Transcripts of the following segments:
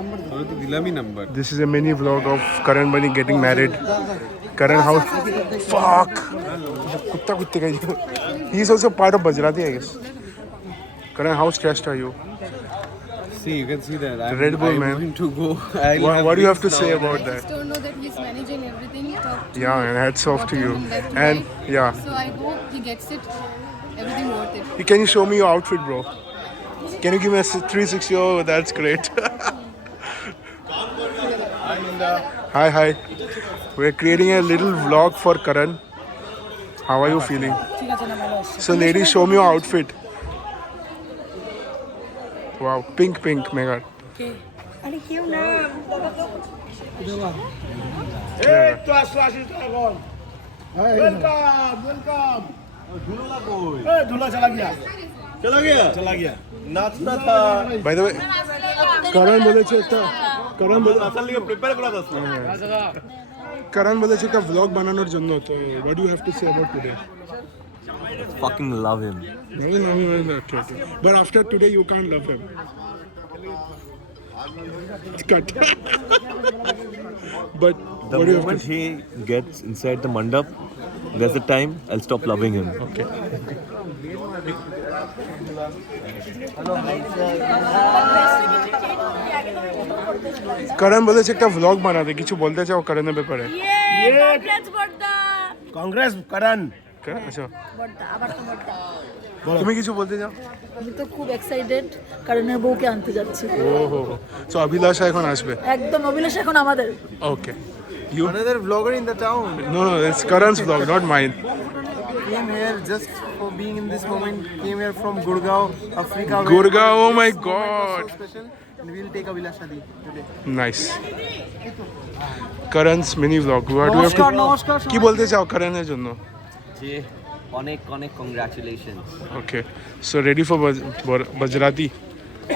This is a mini vlog of Karan Bani getting married. Karan house. Fuck. Kutta kutte ka. He is also part of Bajrati, I guess. Karan, how stressed are you? See, you can see that. I'm, Red Bull, I'm man. going to go. What do you have to say about I that? just don't know that he's managing everything. Top to Yeah, and hats off to you. bottom, left to And right. yeah, So I hope he gets it. Everything worth it. can you show me your outfit, bro? Can you give me a 360? Oh, that's great. Hi. We're creating a little vlog for Karan. How are you feeling? So, ladies, show me your outfit. Wow, pink, Mega. Welcome दूल्हा चला गया नाचना था By the way, Karan बोले थे prepare करा था Karan बोले थे vlog बनाনোর জন্য তো what do you have to say about today? fucking love him. No. Okay. But after today you can't love him. It's cut. But The what do you have moment to he gets inside the mandap, that's the time I'll stop loving him. Okay. Karan बोले थे vlog बनाते কিছু বলতে চাও করণের ব্যাপারে कांग्रेस करण আচ্ছা আবার তো বড়টা তুমি কিছু বলতে চাও আমি তো খুব এক্সাইটেড কারণের বউকে আনতে যাচ্ছি ওহো সো অভিলাষা এখন আসবে একদম অভিলাষ এখন আমাদের ওকে you Another vlogger in the town no it's Karan's vlog not mine came here just for being in this moment. Came here from Gurgaon, Africa. Gurgaon, oh my god Special, and we'll take a villa shadi today. nice Karan's mini vlog what do you have to কি বলতে চাও করণের জন্য জি অনেক congratulations okay so ready for Bajrati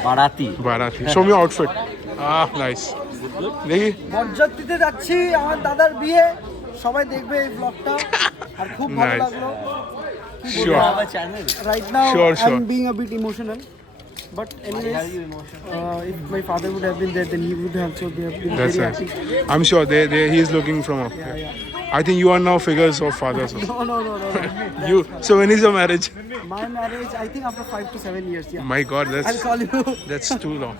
বারাতি show me your outfit nice দেখি বরযাত্রীতে যাচ্ছি আমার দাদার বিয়ে সবাই দেখবে এই ব্লগটা আর খুব ভালো Nice. লাগলো sure right now Sure. I'm being a bit emotional but anyways if my father would have been there then he would have also been that's very nice happy I'm sure he is looking from up I think you are now figures of fathers also. no You so when is your marriage my marriage I think after 5 to 7 years yeah my god I'll call you that's too long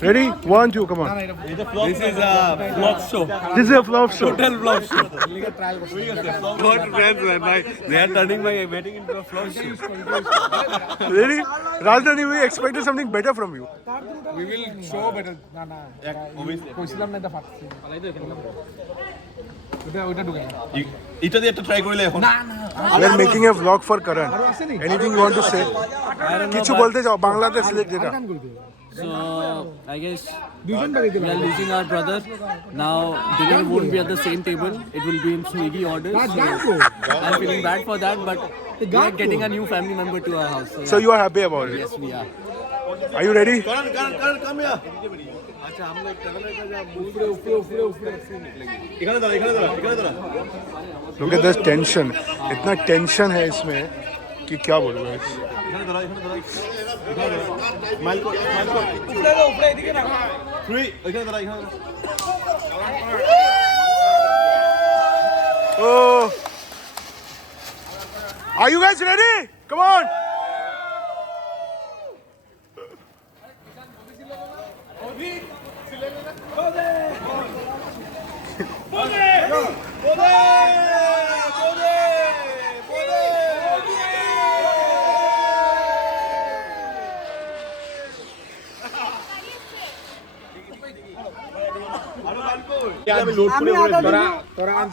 Ready? 1, 2, come on. This is a vlog show. This is a flop show. Total vlog show. What friends man? They are turning my wedding into a vlog show. Really? Rajdhani, we expected something better from you. we will show better কইছিলাম না এটা ফাটছে ওটা ঢুকে এটা দিয়ে একটা try করলে এখন We are making a vlog for Karan. Anything you want to say? কিছু বলতে চাও বাংলাতে সিলেক্ট যেটা So I guess we are losing our brother. Now dinner won't be at the same table. It will be in Swiggy orders. So I'm feeling bad for that, but we are getting a new family member to our house. So you are happy about it? Yes, we are. Are you ready? Karan come here अच्छा हम लोग traveller का जब ऊपर इखाने दरा Look at this tension. इतना tension है इसमें कि क्या बोलूँ guys. इखाने दरा माइल को ऊपर এদিকে রাখ 3 इखाने दरा Oh. Are you guys ready? Come on.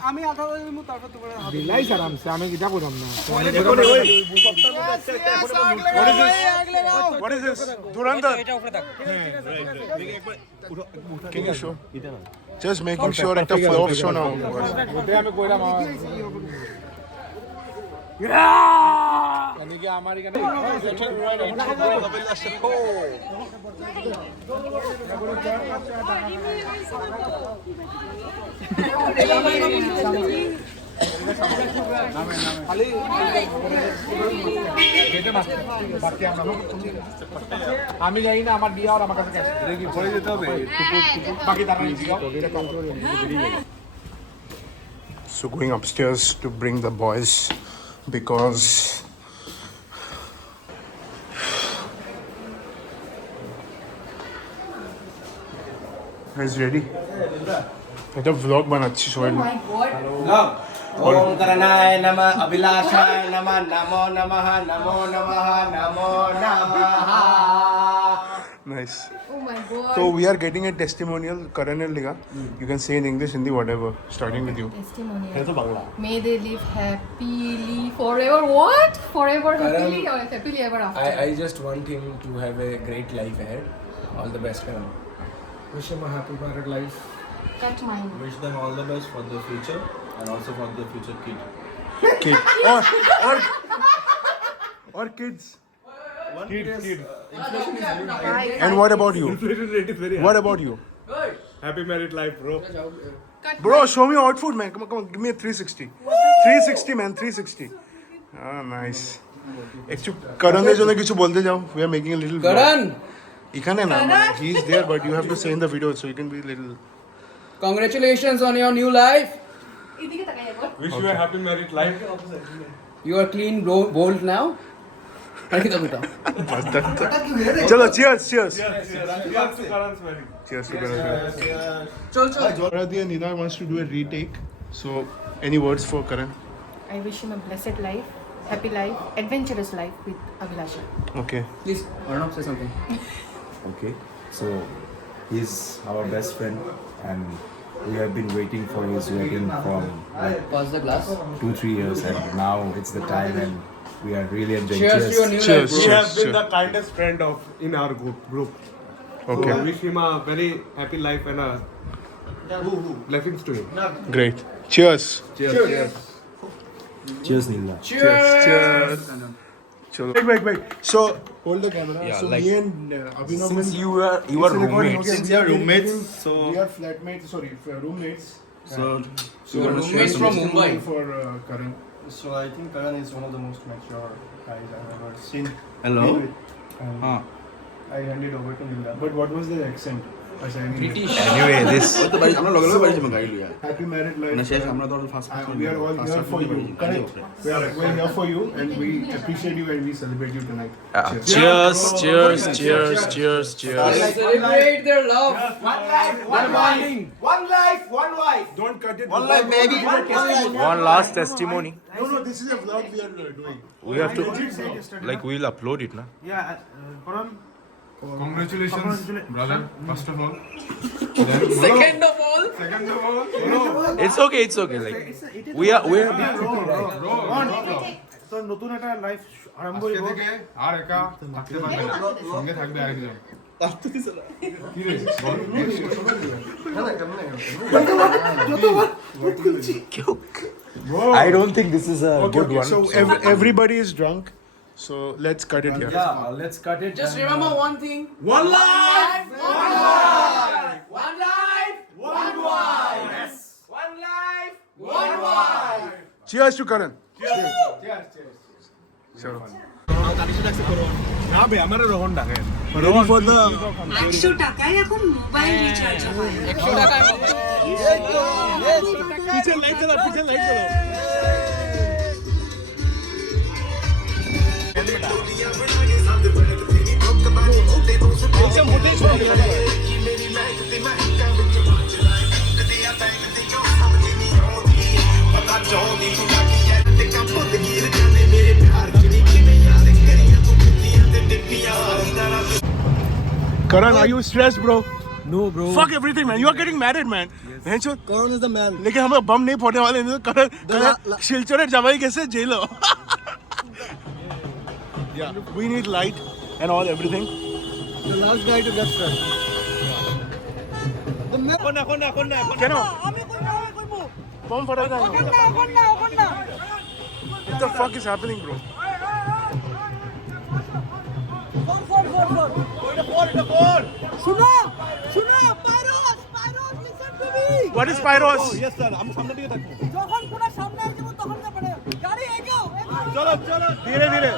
আমি আধা দিমু তারপর তোমরা বিলাইছ আরামছে আমি কিটা করাম না What is this? Durandar. Can you show? Just making sure একটা flow show now. ওতে আমি কইরাম यानी कि हमारी का আমি জানি না আমার বিয়ে আর আমার কাছে ক্যাশ দেখি পরে যেতে হবে বাকি টাকা So going upstairs to bring the boys because guys ready? এটা vlog বানাচ্ছি সোহেল My God. ओम करणाय नमः अभिलाषाय नमः नमो नमः नमो नमः नमो नमः nice. Oh my God. So we are getting a testimonial Karan ne likha. You can say in English, Hindi, whatever, starting with you. Testimonial. May they live happily forever. What? Forever happily or happily ever after? I just want him to have a great life ahead. All the best, Karan. wish him a happy married life. Cut mine. Wish them all the best for the future and also for the future kid. Kid. Or kids. Kid. And what about you? What about you? Happy married life, bro. Bro, show me outfit, man. Come on, give me a 360. 360, man, 360. Ah, nice. Actually, Karan এর জন্য কিছু বলতে যাও. We are making a little Karan! এখানে না, he is there, but you have to say in the video, so you can be a little. Congratulations on your new life. Wish you a happy married life. You are clean, bold now. चलो, cheers. Cheers to Karan's wedding. Cheers to Karan. Radhi and Nina wants to do a retake. So, any words for Karan? I wish him a blessed life, happy life, adventurous life with Abhilasha. Okay. Please, Arnab, say something. Okay, so he's our best friend and we have been waiting for his wedding from like Pass the glass. 2-3 years and now it's the time and we are really enjoying. Cheers to your new Cheers. life, He bro. has been the kindest friend in our group. Okay. So wish him a very happy life and blessings to him. Great. Cheers. Cheers, Nila. Cheers. Chalo. Wait. So, hold the camera. So, me and Abhinav. Since you are it's recording, roommates, okay? since you are roommates, so We are flatmates, roommates. so You are roommates from Mumbai. For Karan. So I think Karan is one of the most mature guys I've ever seen. hello. And I hand it over to Nila. But what was the accent? British. Anyway, this Happy married life. We are all here for you. Correct. We're here for you and we appreciate you and we celebrate you tonight. Cheers. Celebrate their love. One life, one wife. Don't cut it. One life, baby. One last testimony. No, this is a vlog we are doing. We have to we'll upload it, na? Yeah, Karan. Congratulations, brother. First of all. Second of all. It's okay. Like we are তো নতুন একটা life আরম্ভ হইব আর একা থাকতে পারবে না সঙ্গে থাকবে আরেকজন I don't think this is a good one. So everybody is drunk. So let's cut it here. Yeah, let's cut it. Just remember one thing. One life! One life! One life! One wife! Yes! One life! One wife! Cheers to Karan. Chalo. না বে আমারে রোহন ডাকে Ready for the 100 টাকায় এখন mobile recharge হয় 100 টাকায় পিছে light জ্বালা Karan, are you stressed, bro? No, bro. Fuck everything, man. You are getting married, man. Yes. Karan is the man. लेकिन हमें बम नहीं फोड़ने वाले नहीं तो करण शिलचर जमाई कैसे जेलो. Yeah, we need light and all everything. The last guy to get friend. কেন? বম ফোড়া যায় না. What the fuck is happening, bro? What is pyros? Yes, sir. I'm সামনে দিকে থাকবো। চলো। धीरे धीरे.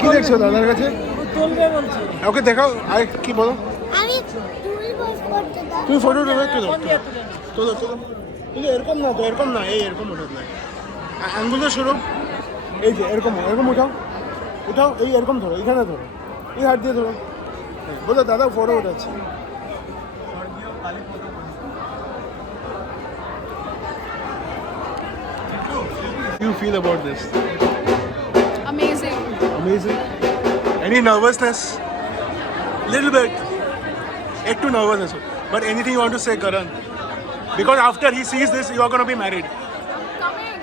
কি দেখছো দাদার কাছে? ওকে দেখাও আর কি বলো? তুমি ফটো নেবে একটু দাও. তোলো. কিন্তু এরকম না তো, এরকম না, এই এরকম ওঠা না. আঙ্গুলটা সরো. এই যে এরকম উঠাও, এই এরকম ধরো, এখানে ধরো, এই হাত দিয়ে ধরো. বলো দাদা photo ওঠাচ্ছি. You feel about this? Amazing. Amazing. Any nervousness? Little bit. Ektu nervous, but anything you want to say, Karan? Because after he sees this, you are going to be married. Coming.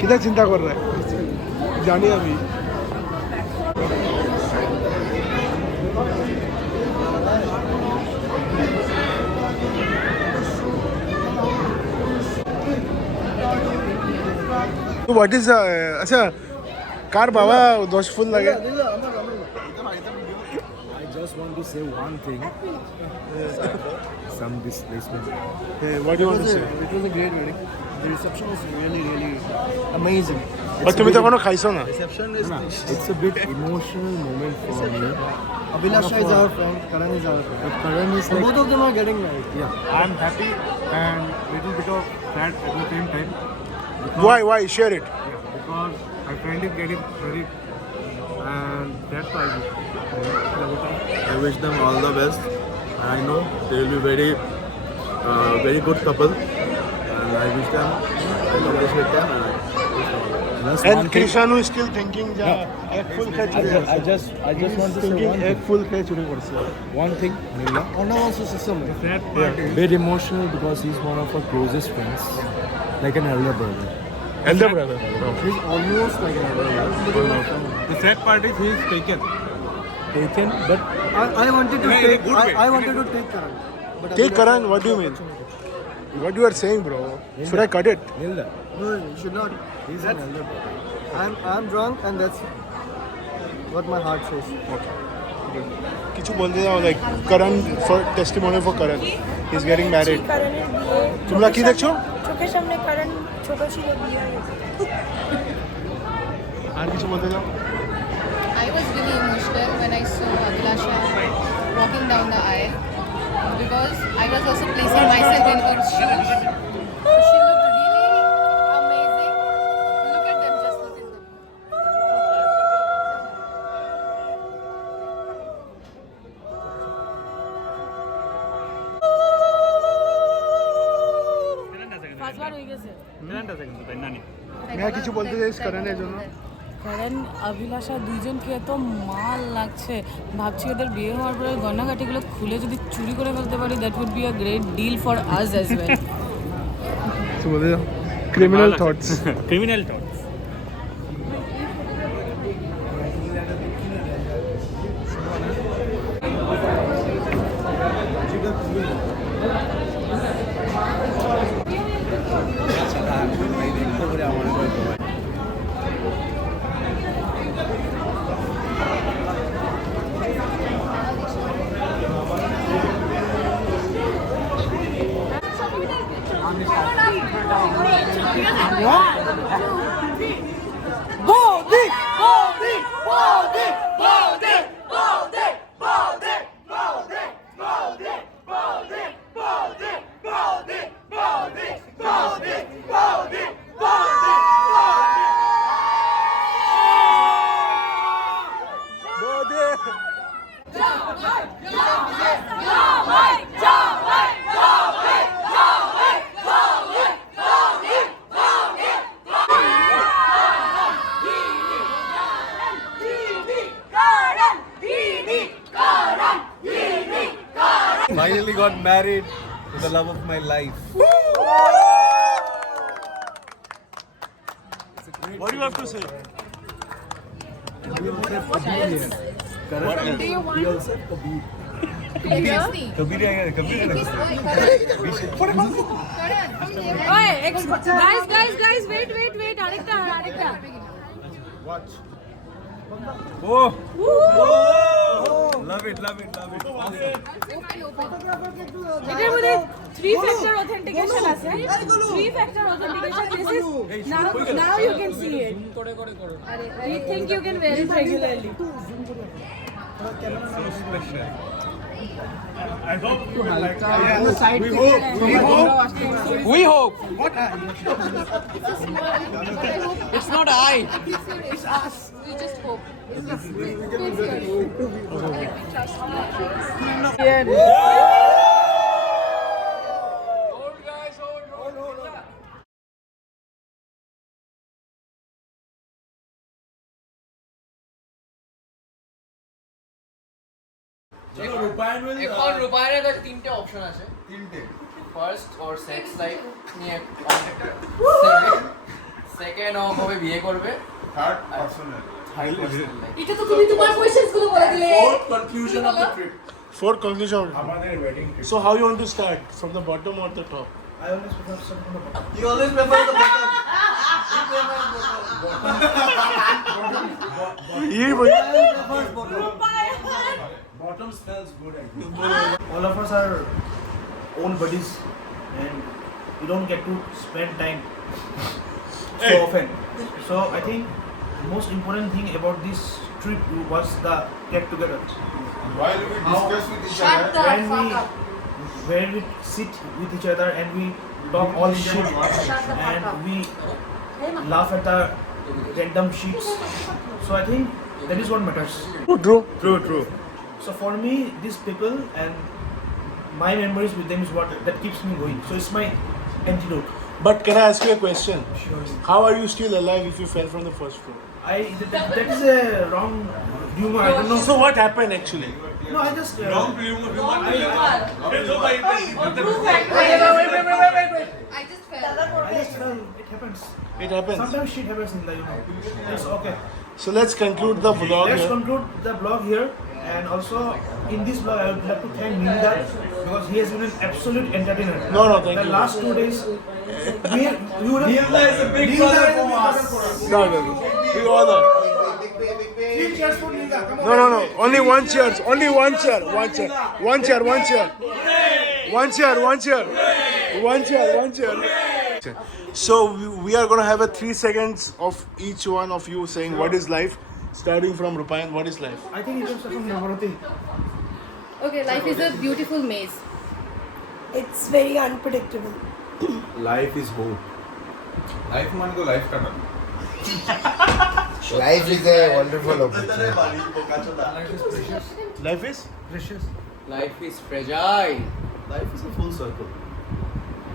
कितना चिंता कर रहा है जानिए अभी. तो what is अच्छा car बाबा 10 full लगे. I just want to say one thing. Some displacement. Hey, what do you want to say? It was a great wedding. The reception was really amazing. But তুমি তো কোনো খাইছো না. Reception is. It's a bit emotional moment for me. Abhilasha is our friend. Karan is our friend. But Karan is And like, both of them are getting married. yeah, I'm happy and little bit of sad at the same time. Why? Share it. Because I find it getting married, and that's why I wish them all the best. I know they will be very good couple, and I wish them all the best with them. And Krishanu is still thinking एक full catch I just want to say one thing. एक full catch Churi करছে. One thing, Nila. Anna wants to say something. Bit emotional because he's one of our closest friends, like an elder brother. Elder brother. He's almost like an elder. The sad part is he is taken. But I wanted to In a take. good way. I wanted to take Karan. But Take Karan. What do you mean? What you are saying, bro? Should I cut it? No, you should not. He's an elder brother. I'm drunk and that's what my heart says. কিছু বলতে দাও, like Karan, for testimony for Karan. He's getting married. কারণের বিয়ে তোমরা কি দেখছো? চোখের সামনে কারণ ছোট ছিল বিয়ে হয়ে গেছে। আর কিছু বলতে দাও? I was really emotional when I saw Abhilasha walking down the aisle because I was also placing myself in her shoes. She looked really amazing. Look at them, just look at them. পাঁচবার হয়ে গেছে। मैं কিছু বলতে চাইছ কারণের জন্য? কারণ অভিলাষা দুইজনকে এত মাল লাগছে, ভাবছি ওদের বিয়ে হওয়ার পরে গয়নাগাটিগুলো খুলে যদি চুরি করে ফেলতে পারি, that would be a great deal for us as well. কিছু বলতে দাও? Criminal thoughts. Criminal thoughts. Finally got married to the love of my life. What do you have to say? Do you want guys, wait, আরেকটা। Watch. Oh! Love it. এটার মধ্যে 3 factor authentication আছে। 3 factor authentication, this is now you can see it. We think you can wear it regularly. I hope you like it. We hope. It's not I. it's us? We just hope. এখন রূপায়ণের কাছে 3টে option আছে। 3টে first ওর sex life নিয়ে second ও কবে বিয়ে করবে, Third, personal. এটা তো তুমি তোমার কোশ্চেনস গুলো বলে দিলে। Fourth, conclusion of the trip. For conclusion. Our wedding trip. So how you want to start? From the bottom or the top? I always prefer something from the bottom. You always prefer the bottom. ये वही Bottom smells good actually. All of us are own buddies and we don't get to spend time so often. So I think the most important thing about this trip was the get together. While we discuss with each other, when we sit with each other and we talk all shit and we laugh at the random shits. So I think that is what matters. True. So for me, these people and my memories with them is what that keeps me going. So it's my antidote. But can I ask you a question? Sure. How are you still alive if you fell from the first floor? That is a wrong humor. I don't know. So what happened actually? No, I just Wrong humor. I just fell. It happens. It happens. Sometimes shit happens in life. It's okay. So let's conclude the vlog Let's here. conclude the vlog here. And also in this vlog, I would like to thank Minda because he has been an absolute entertainer. No, thank the you. last 2 days, we would have. Nilda is a big brother for us. No. We all are. Three cheers for Nilda. Come on. No. Only one cheers. Only one cheer. One cheer. So we are gonna have a 3 seconds of each one of you saying what is life, starting from Rupayan. What is life? I think it was from Navarati. Okay, life is a beautiful maze. It's very unpredictable. Life is hope. Life man to life ka Life is a wonderful opportunity. Life is Precious. Life is fragile. Life is a full circle.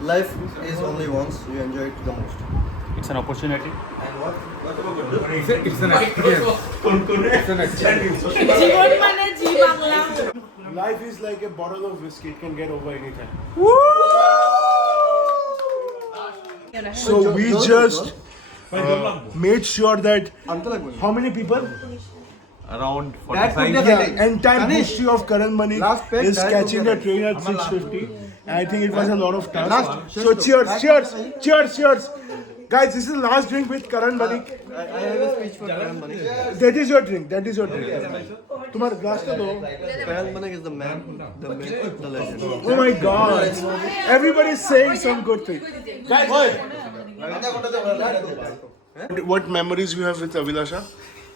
Life is only once. You enjoy it the most. It's an opportunity. And what? It's an experience. It's an experience. জীবন মানে জি Bangla. life is like a bottle of whiskey. It can get over anytime. So we just made sure that how many people? Around That 45. could Yeah, and time history of Karan Manik is catching the train at 6:50. And I think it was a lot of task. So cheers. Guys, this is the last drink with Karan Manik. I have a speech for Karan Manik. That is your drink. तुम्हारा glass का दो. Karan Manik is the man, the myth, the legend. Oh my God! Everybody is saying some good thing. Guys, what memories you have with Abhilasha?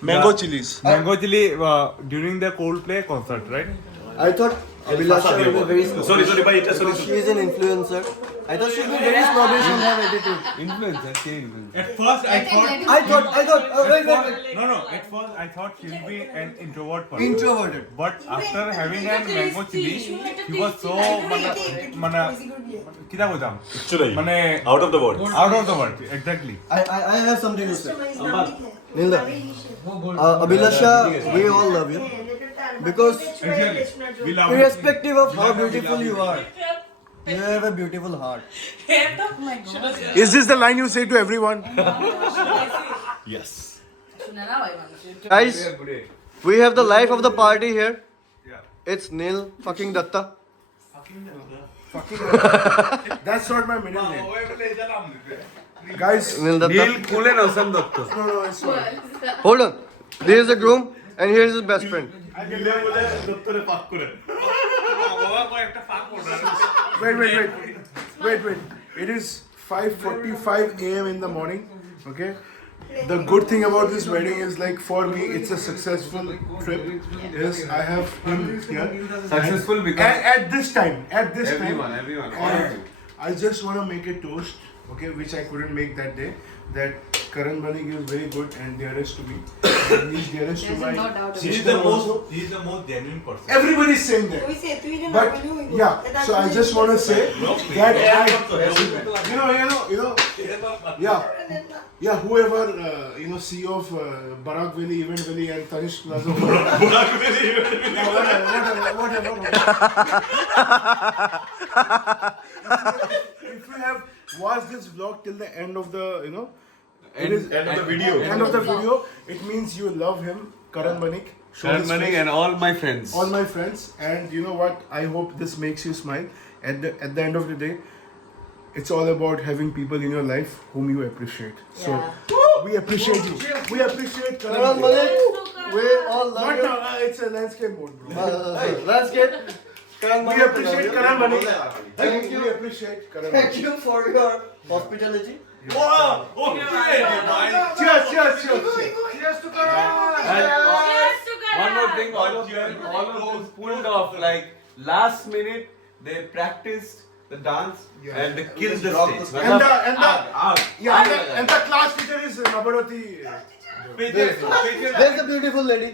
Mango chilies. Mango chili during the Coldplay concert, right? I thought Abhilasha will be very snobbish. Sorry, bhai, She is an influencer. I thought she'd be very snobbish and have attitude. Influencer, At first, I thought. Wait. No. At first, I thought she'll be an introvert person. Introverted. But after having a mango chili, he was so kita bojam. Out of the world. Out of the world, exactly. I have something to say. Nilda, Abhilasha, we all love you. Because We love irrespective of how beautiful you are, you have a beautiful heart. Is this the line you say to everyone? Yes. Guys, we have the life of the party here. It's Nil fucking Datta. That's not my middle name. Guys, Nil Datta. Kulen Asan Dotto. no, it's not. Hold on. This is the groom and here is his best friend. Wait. It is 5:45 a.m. in the morning. Okay. The good thing about this wedding is, like, for me, it's a successful trip. Yes, I have him here. Successful because At this time. everyone. And I just want to make a toast, okay, which I couldn't make that day. That Karan Manik is very good and dearest to me. And he's dearest to my sister also. He's the most genuine person. Everybody is saying that. But yeah, so I just want to say that whoever CEO of Barak Valley, Event Valley, and Tanishq Plaza. Whatever. If you have watched this vlog till the end of the end of the video, it means you love him, Karan Manik. Karan Manik and all my friends. All my friends, and you know what? I hope this makes you smile. At the end of the day, it's all about having people in your life whom you appreciate. So we appreciate you. We appreciate Karan Manik, we all love Not you. now. It's a landscape mode, bro. Landscape. Karan We Manik, appreciate Karan Manik. We appreciate Karan Manik. Thank you for your hospitality. Cheers. Cheers to Karan. One more thing, all of those pulled off, like last minute they practiced the dance and they killed the stage. And the class teacher is Nabaroti. There's a beautiful lady.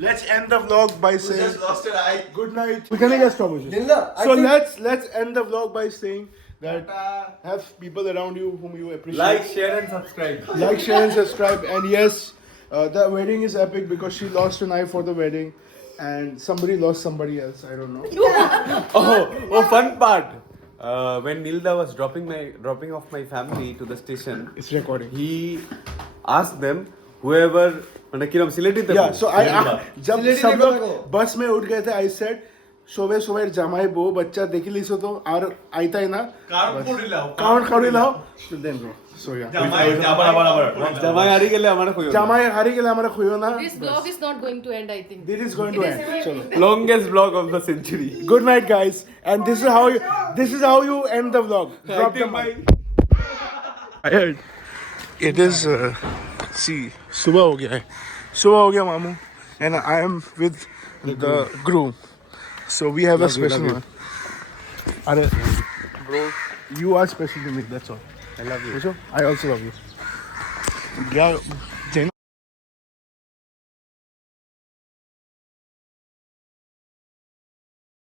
Let's end the vlog by saying lost an eye. good night. We can get stop. Nilda, So let's end the vlog by saying that have people around you whom you appreciate. Like, share and subscribe. Like, share and subscribe. And yes, the wedding is epic because she lost an eye for the wedding and somebody lost somebody else. I don't know. Oh, fun part. When Nilda was dropping off my family to the station, It's recording. he asked them whoever सिलेटी तक Yeah, so जब सब लोग बस में उठ गए थे, I said, শোবে সবাই জামাই বউ বাচ্চা দেখি লিছো তো আর আইতাই না কাউন্ট করে লাও কাউন্ট করে লাও দেন গো সো ইয়া জামাই হারিয়ে গেলে আমারে কইও জামাই হারিয়ে গেলে আমরা কইও না This vlog is not going to end, I think. This is going to end চলো longest vlog of the century good night guys and this is how you end the vlog drop the mic it is see सुबह हो गया मामू and I am with the groom so we have a special one Are bro you are special to me that's all I love you I also love you yeah